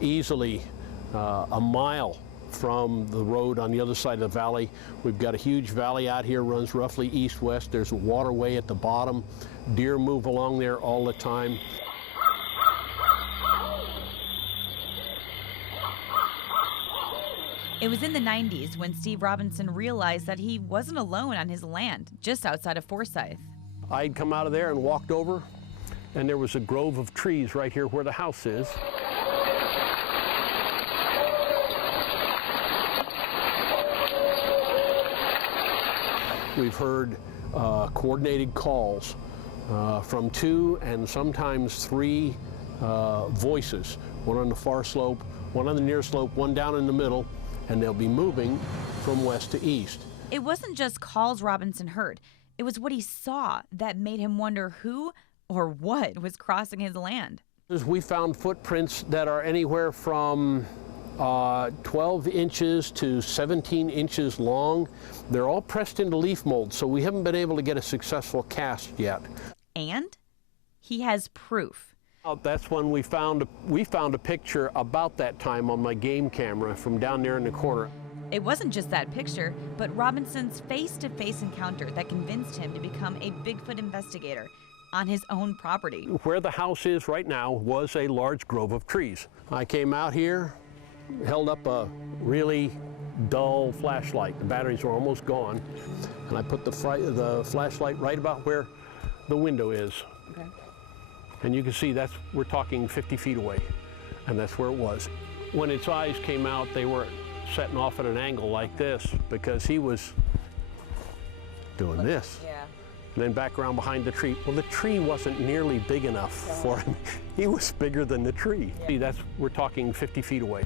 easily a mile from the road on the other side of the valley. We've got a huge valley out here, runs roughly east-west. There's a waterway at the bottom. Deer move along there all the time. It was in the 90s when Steve Robinson realized that he wasn't alone on his land, just outside of Forsyth. I'd come out of there and walked over, and there was a grove of trees right here where the house is. We've heard coordinated calls from 2 and sometimes 3 voices, one on the far slope, one on the near slope, one down in the middle, and they'll be moving from west to east. It wasn't just calls Robinson heard. It was what he saw that made him wonder who or what was crossing his land. We found footprints that are anywhere from 12 inches to 17 inches long. They're all pressed into leaf mold, so we haven't been able to get a successful cast yet. And he has proof. That's when we found a picture about that time on my game camera from down there in the corner. It wasn't just that picture, but Robinson's face-to-face encounter that convinced him to become a Bigfoot investigator on his own property. Where the house is right now was a large grove of trees. I came out here, held up a really dull flashlight. The batteries were almost gone, and I put the flashlight right about where the window is. Okay. And you can see we're talking 50 feet away, and that's where it was. When its eyes came out, they were setting off at an angle like this because he was doing this. Yeah. And then back around behind the tree. Well, the tree wasn't nearly big enough for him. He was bigger than the tree. Yeah. See, we're talking 50 feet away,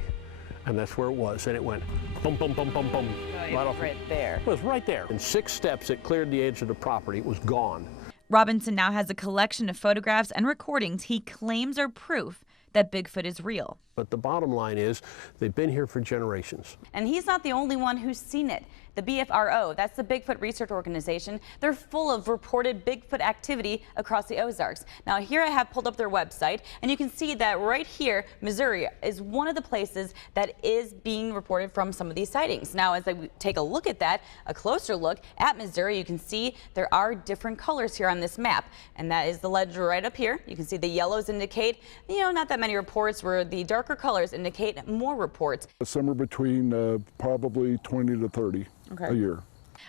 and that's where it was. And it went boom, boom, boom, boom, boom. Oh, right off. Right there. It was right there. In 6 steps, it cleared the edge of the property. It was gone. Robinson now has a collection of photographs and recordings he claims are proof that Bigfoot is real. But the bottom line is, they've been here for generations. And he's not the only one who's seen it. The BFRO, that's the Bigfoot Research Organization, they're full of reported Bigfoot activity across the Ozarks. Now here I have pulled up their website, and you can see that right here, Missouri is one of the places that is being reported from some of these sightings. Now as I take a look at that, a closer look at Missouri, you can see there are different colors here on this map, and that is the ledger right up here. You can see the yellows indicate, not that many reports, where the darker colors indicate more reports. Somewhere between probably 20 to 30. Okay. A year.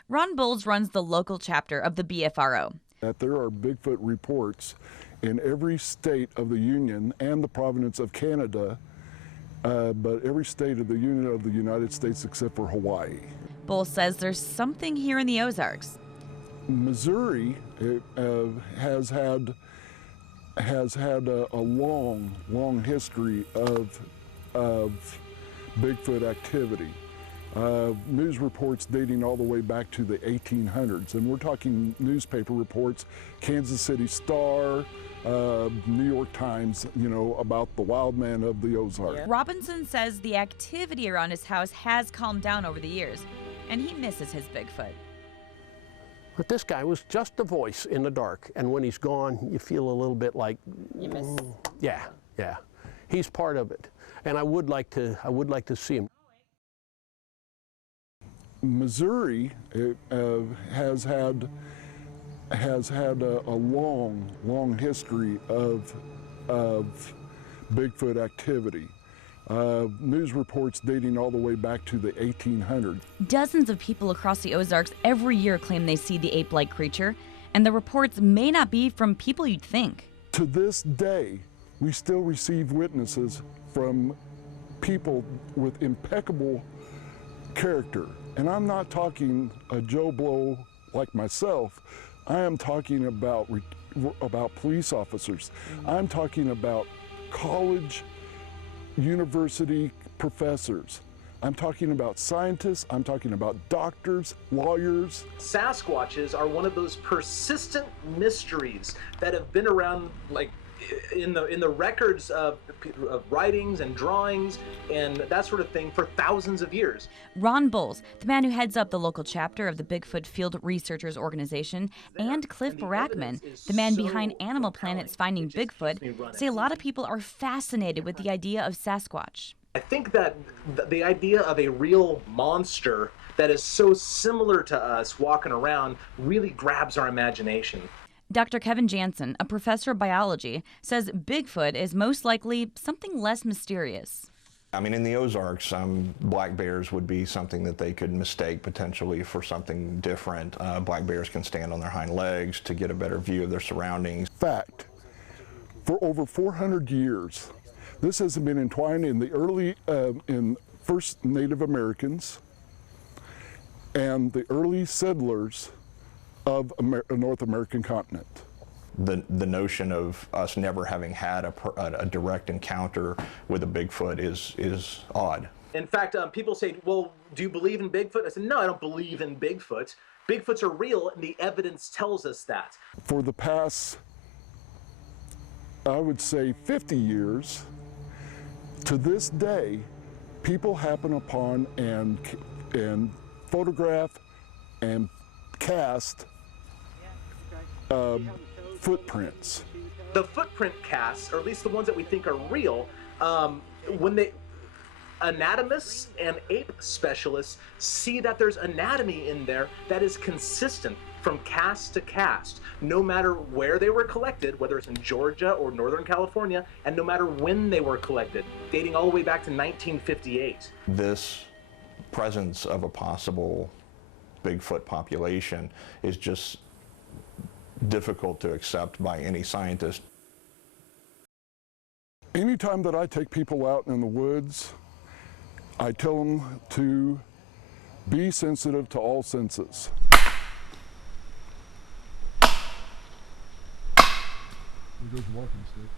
Ron Bowles runs the local chapter of the BFRO. That there are Bigfoot reports in every state of the Union and the province of Canada, but every state of the Union of the United States except for Hawaii. Bowles says there's something here in the Ozarks. Missouri has had a long history of Bigfoot activity. News reports dating all the way back to the 1800s, and we're talking newspaper reports, Kansas City Star, New York Times, about the wild man of the Ozarks. Yeah. Robinson says the activity around his house has calmed down over the years, and he misses his Bigfoot. But this guy was just a voice in the dark, and when he's gone, you feel a little bit like, you miss. Yeah. He's part of it, and I would like to see him. Missouri has had a long history of Bigfoot activity. News reports dating all the way back to the 1800s. Dozens of people across the Ozarks every year claim they see the ape-like creature, and the reports may not be from people you'd think. To this day, we still receive witnesses from people with impeccable character. And I'm not talking a Joe Blow like myself. I am talking about police officers. I'm talking about college, university professors. I'm talking about scientists. I'm talking about doctors, lawyers. Sasquatches are one of those persistent mysteries that have been around in the records of writings and drawings and that sort of thing for thousands of years. Ron Bowles, the man who heads up the local chapter of the Bigfoot Field Researchers Organization, and Cliff Barackman, the man behind Animal Planet's Finding Bigfoot, say a lot of people are fascinated with the idea of Sasquatch. I think that the idea of a real monster that is so similar to us walking around really grabs our imagination. Dr. Kevin Jansen, a professor of biology, says Bigfoot is most likely something less mysterious. I mean, in the Ozarks, black bears would be something that they could mistake potentially for something different. Black bears can stand on their hind legs to get a better view of their surroundings. Fact, for over 400 years, this has been entwined in the early, in first Native Americans and the early settlers of North American continent. The notion of us never having had a direct encounter with a Bigfoot is odd. In fact, people say, well, do you believe in Bigfoot? I said, no, I don't believe in Bigfoot. Bigfoots are real, and the evidence tells us that. For the past, I would say 50 years, to this day, people happen upon and photograph and cast footprints. The footprint casts, or at least the ones that we think are real, when anatomists and ape specialists see that there's anatomy in there that is consistent from cast to cast, no matter where they were collected, whether it's in Georgia or Northern California, and no matter when they were collected, dating all the way back to 1958. This presence of a possible Bigfoot population is just difficult to accept by any scientist. Anytime that I take people out in the woods, I tell them to be sensitive to all senses. There goes the walking stick.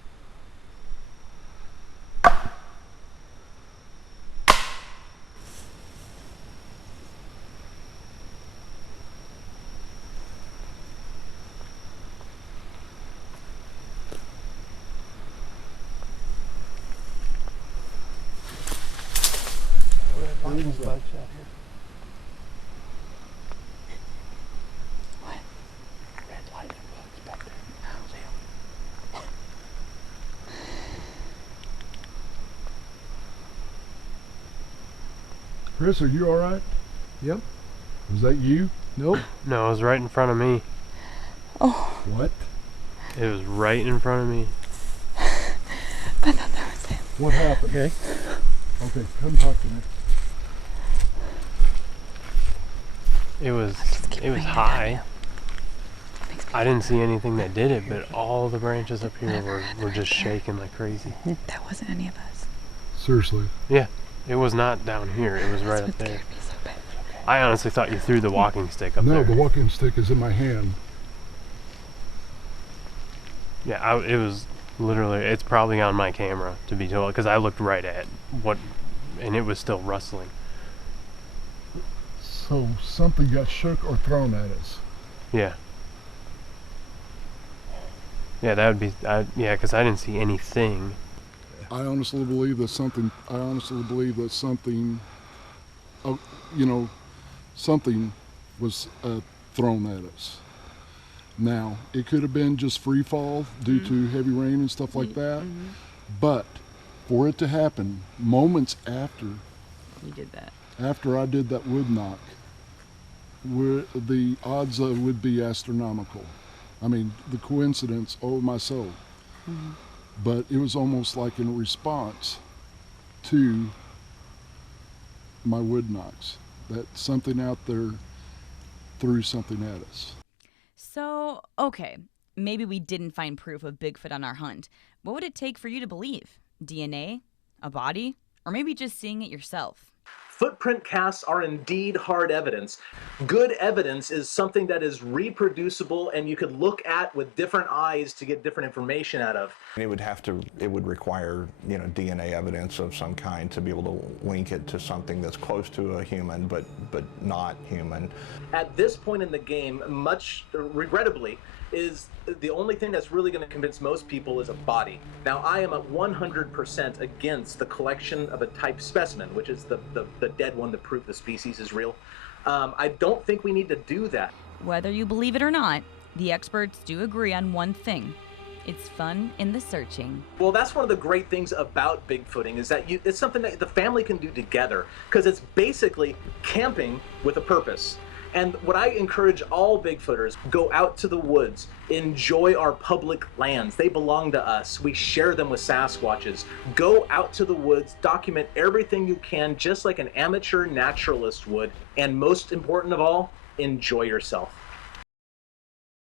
Chris, are you all right? Yep. Was that you? Nope. No, it was right in front of me. Oh. What? It was right in front of me. I thought that was him. What happened? Okay. Okay, come talk to me. It was high. I didn't see anything that did it, but all the branches up here were just shaking like crazy. That wasn't any of us. Seriously? Yeah. It was not down here. It was right up there. I honestly thought you threw the walking stick up there. No, the walking stick is in my hand. Yeah, it was literally, it's probably on my camera, to be told, because I looked right at what, and it was still rustling. So something got shook or thrown at us. Yeah. Yeah, that would be, yeah, because I didn't see anything. I honestly believe that something, something was thrown at us. Now, it could have been just free fall due to heavy rain and stuff like that, but for it to happen moments after You did that. after I did that wood knock, the odds would be astronomical. I mean, the coincidence, oh my soul. But it was almost like in response to my wood knocks, that something out there threw something at us. So, okay, maybe we didn't find proof of Bigfoot on our hunt. What would it take for you to believe? DNA? A body? Or maybe just seeing it yourself? Footprint casts are indeed hard evidence. Good evidence is something that is reproducible and you could look at with different eyes to get different information out of. It would require, DNA evidence of some kind to be able to link it to something that's close to a human, but not human. At this point in the game, much regrettably, is the only thing that's really going to convince most people is a body. Now, I am at 100% against the collection of a type specimen, which is the dead one to prove the species is real. I don't think we need to do that. Whether you believe it or not, the experts do agree on one thing. It's fun in the searching. Well, that's one of the great things about Bigfooting is that it's something that the family can do together, because it's basically camping with a purpose. And what I encourage all Bigfooters, go out to the woods, enjoy our public lands. They belong to us. We share them with Sasquatches. Go out to the woods, document everything you can, just like an amateur naturalist would. And most important of all, enjoy yourself.